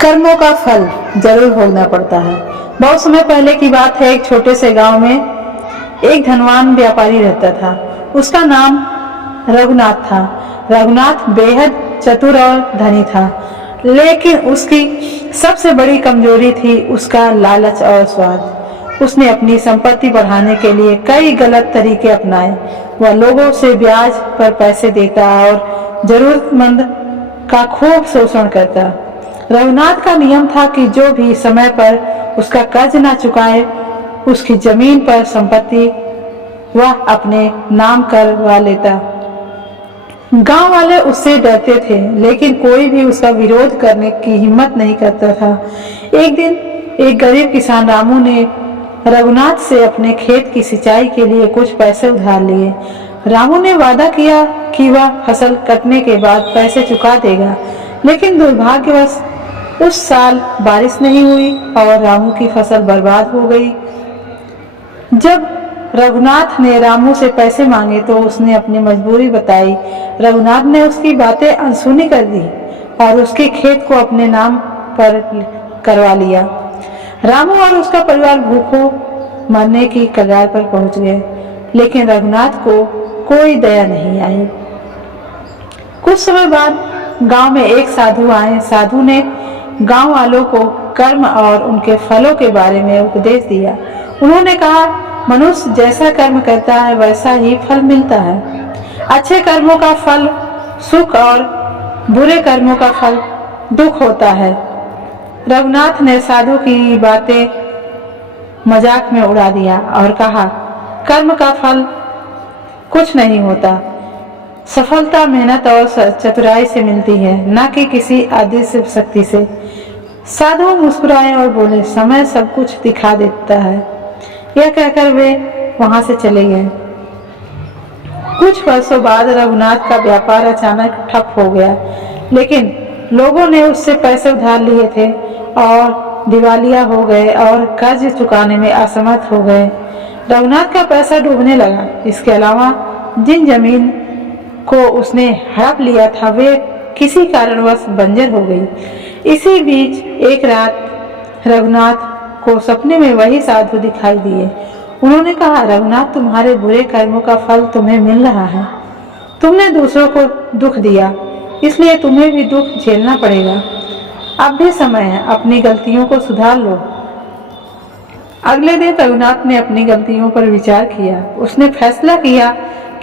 कर्मों का फल जरूर भोगना पड़ता है। बहुत समय पहले की बात है, एक छोटे से गांव में एक धनवान व्यापारी रहता था। उसका नाम रघुनाथ था। रघुनाथ बेहद चतुर और धनी था, लेकिन उसकी सबसे बड़ी कमजोरी थी उसका लालच और स्वाद। उसने अपनी संपत्ति बढ़ाने के लिए कई गलत तरीके अपनाए। वह लोगों से ब्याज पर पैसे देता और जरूरतमंद का खूब शोषण करता। रघुनाथ का नियम था कि जो भी समय पर उसका कर्ज ना चुकाए, उसकी जमीन पर संपत्ति वह अपने नाम करवा लेता। गांव वाले उससे डरते थे, लेकिन कोई भी उसका विरोध करने की हिम्मत नहीं करता था। एक दिन एक गरीब किसान रामू ने रघुनाथ से अपने खेत की सिंचाई के लिए कुछ पैसे उधार लिए। रामू ने वादा किया कि वह फसल कटने के बाद पैसे चुका देगा, लेकिन दुर्भाग्यवश उस साल बारिश नहीं हुई और रामू की फसल बर्बाद हो गई। जब रघुनाथ ने रामू से पैसे मांगे तो उसने अपनी मजबूरी बताई। रघुनाथ ने उसकी बातें अनसुनी कर दी और उसके खेत को अपने नाम पर करवा लिया। रामू और उसका परिवार भूखों मरने की कगार पर पहुंच गए, लेकिन रघुनाथ को कोई दया नहीं आई। कुछ समय बाद गांव में एक साधु आए। साधु ने गांव वालों को कर्म और उनके फलों के बारे में उपदेश दिया। उन्होंने कहा, मनुष्य जैसा कर्म करता है वैसा ही फल मिलता है। अच्छे कर्मों का फल सुख और बुरे कर्मों का फल दुख होता है। रघुनाथ ने साधु की बातें मजाक में उड़ा दिया और कहा, कर्म का फल कुछ नहीं होता। सफलता मेहनत और चतुराई से मिलती है, न कि किसी अदृश्य शक्ति से। साधु मुस्कुराए और बोले, समय सब कुछ दिखा देता है। यह कहकर वे वहां से चले गए। कुछ वर्षों बाद रघुनाथ का व्यापार अचानक ठप हो गया, लेकिन लोगों ने उससे पैसे उधार लिए थे और दिवालिया हो गए और कर्ज चुकाने में असमर्थ हो गए। रघुनाथ का पैसा डूबने लगा। इसके अलावा जिन जमीन को उसने हड़प लिया था वे किसी कारणवश बंजर हो गई। इसी बीच एक रात रघुनाथ को सपने में वही साधु दिखाई दिए। उन्होंने कहा, रघुनाथ, तुम्हारे बुरे कर्मों का फल तुम्हें मिल रहा है। तुमने दूसरों को दुख दिया, इसलिए तुम्हें भी दुख झेलना पड़ेगा। अब भी समय है, अपनी गलतियों को सुधार लो। अगले दिन रघुनाथ ने अपनी गलतियों पर विचार किया। उसने फैसला किया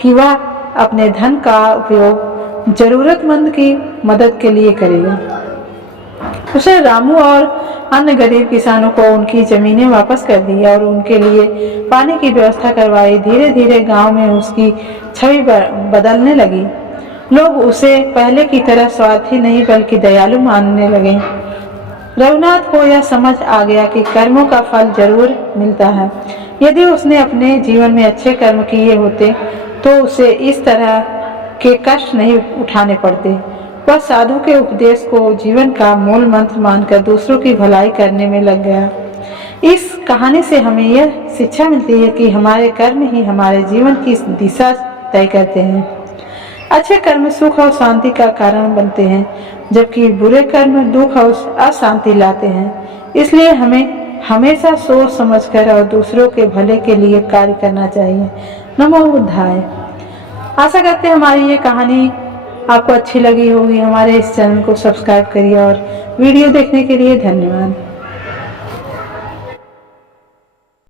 कि वह अपने धन का उपयोग जरूरतमंद की मदद के लिए करेगा। उसने रामू और अन्य गरीब किसानों को उनकी जमीनें वापस कर दी और उनके लिए पानी की व्यवस्था करवाई। धीरे धीरे गांव में उसकी छवि बदलने लगी। लोग उसे पहले की तरह स्वार्थी नहीं बल्कि दयालु मानने लगे। रघुनाथ को यह समझ आ गया कि कर्मों का फल जरूर मिलता है। यदि उसने अपने जीवन में अच्छे कर्म किए होते तो उसे इस तरह के कष्ट नहीं उठाने पड़ते। वह साधु के उपदेश को जीवन का मूल मंत्र मानकर दूसरों की भलाई करने में लग गया। इस कहानी से हमें यह शिक्षा मिलती है कि हमारे कर्म ही हमारे जीवन की दिशा तय करते हैं। अच्छे कर्म सुख और शांति का कारण बनते हैं, जबकि बुरे कर्म दुख और अशांति लाते हैं। इसलिए हमें हमेशा सोच समझकर और दूसरों के भले के लिए कार्य करना चाहिए। नमो बुद्धाय। आशा करते हैं हमारी ये कहानी आपको अच्छी लगी होगी। हमारे इस चैनल को सब्सक्राइब करिए और वीडियो देखने के लिए धन्यवाद।